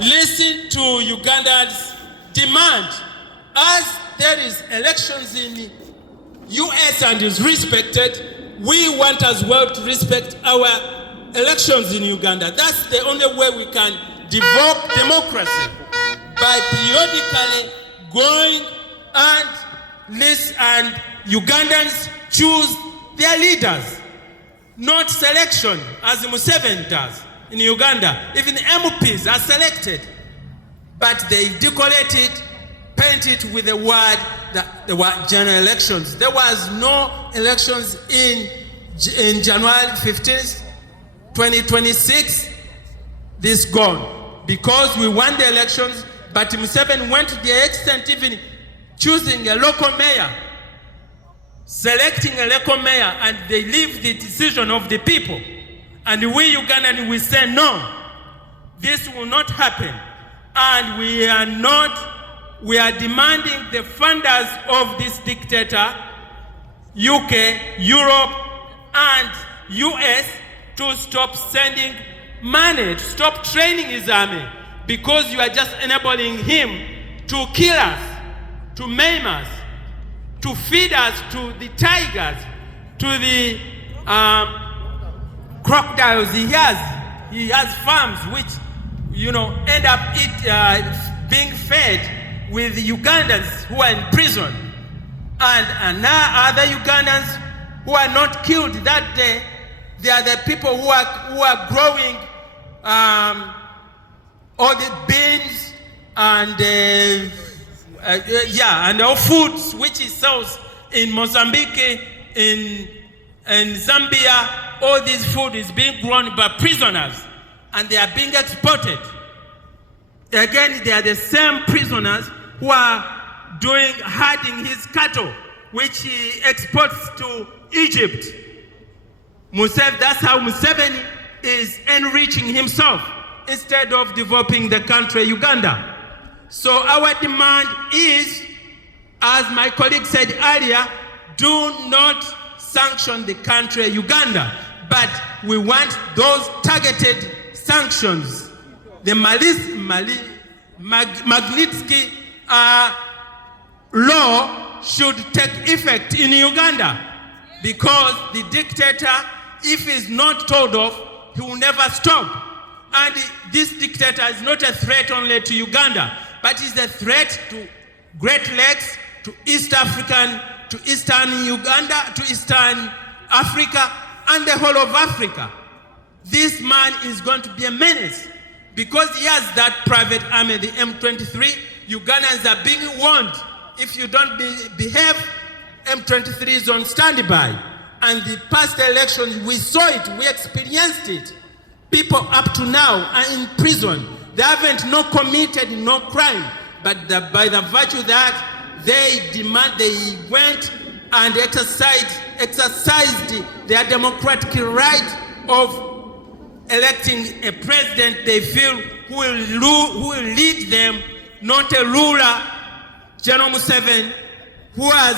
listen to Ugandans' demand. As there is elections in US and is respected, we want as well to respect our elections in Uganda. That's the only way we can develop democracy, by periodically going and listen, and Ugandans choose their leaders, not selection as Museveni does in Uganda. Even MPs are selected, but they decorate it, paint it with the word that there were general elections. There was no elections in January 15th, 2026. This gone because we won the elections, but Museveni went to the extent even choosing a local mayor, selecting a local mayor, and they leave the decision of the people. And we Ugandans, we say no, this will not happen. And we are demanding the funders of this dictator, UK, Europe, and US, to stop sending money, to stop training his army, because you are just enabling him to kill us, to maim us, to feed us to the tigers, to the crocodiles. He has farms which, end up being fed with Ugandans who are in prison. And now other Ugandans who are not killed that day, they are the people who are growing all the beans and and all foods which he sells in Mozambique, in Zambia. All this food is being grown by prisoners, and they are being exported. Again, they are the same prisoners who are herding his cattle, which he exports to Egypt. That's how Museveni is enriching himself instead of developing the country Uganda. So our demand is, as my colleague said earlier, do not sanction the country Uganda, but we want those targeted sanctions. The Magnitsky law should take effect in Uganda, because the dictator, if he's not told off, he will never stop. And this dictator is not a threat only to Uganda, but is a threat to Great Lakes, to to Eastern Uganda, to Eastern Africa, and the whole of Africa. This man is going to be a menace, because he has that private army, the M23. Ugandans are being warned, if you don't behave, M23 is on standby. And the past elections, we saw it, we experienced it. People up to now are in prison. They haven't committed no crime, but by the virtue that they went and exercised their democratic right of electing a president they feel who will lead them, not a ruler, General Museveni, who has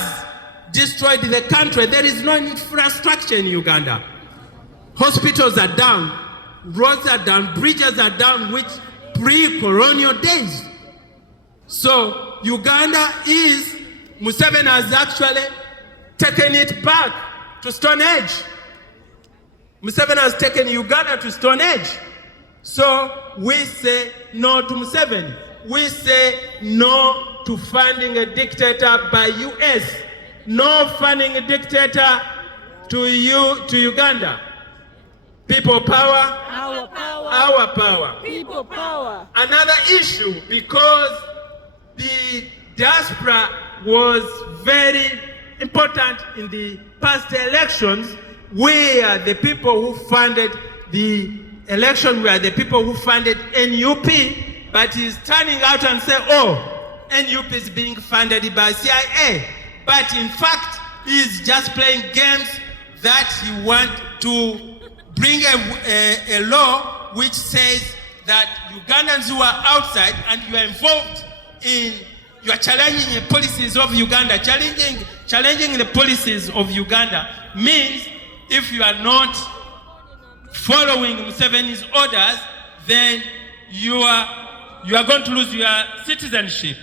destroyed the country. There is no infrastructure in Uganda. Hospitals are down, roads are down, bridges are down, which pre-colonial days. So Uganda Museveni has actually taken it back to Stone Age. Museveni has taken Uganda to Stone Age. So we say no to Museveni. We say no to funding a dictator by US. No funding a dictator to Uganda. People power. Our power. Our power. People power. Another issue, because the diaspora was very important in the past elections. We are the people who funded the election. We are the people who funded NUP, but he's turning out and say, oh, NUP is being funded by CIA. But in fact, he's just playing games that he wants to bring a law which says that Ugandans who are outside and you are involved in, you are challenging the policies of Uganda, challenging the policies of Uganda means if you are not following Museveni's orders, then you are you are going to lose your citizenship.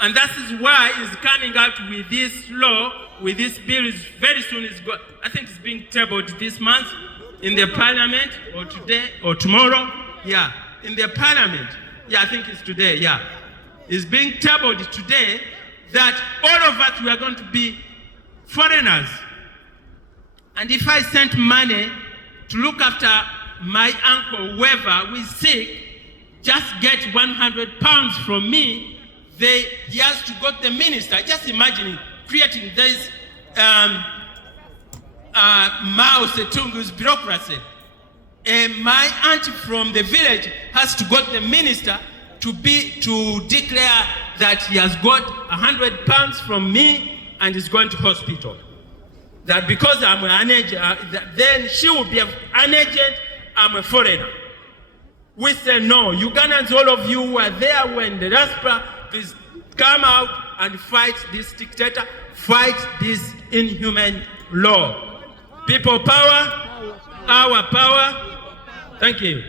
And that is why he's coming out with this law, with this bill. Is very soon, I think it's being tabled this month in the parliament, or today, or tomorrow. Yeah, in the parliament. Yeah, I think it's today, yeah. It's being tabled today that all of us, we are going to be foreigners. And if I sent money to look after my uncle, whoever we sick, just get £100 from me, he has to go to the minister. Just imagine creating this Mao Zedong's bureaucracy. My auntie from the village has to go to the minister to declare that he has got £100 from me and is going to hospital. That because I'm an agent, then she will be an agent, I'm a foreigner. We say no. Ugandans, all of you who are there when the diaspora, please come out and fight this dictator, fight this inhuman law. People power, our power. Thank you.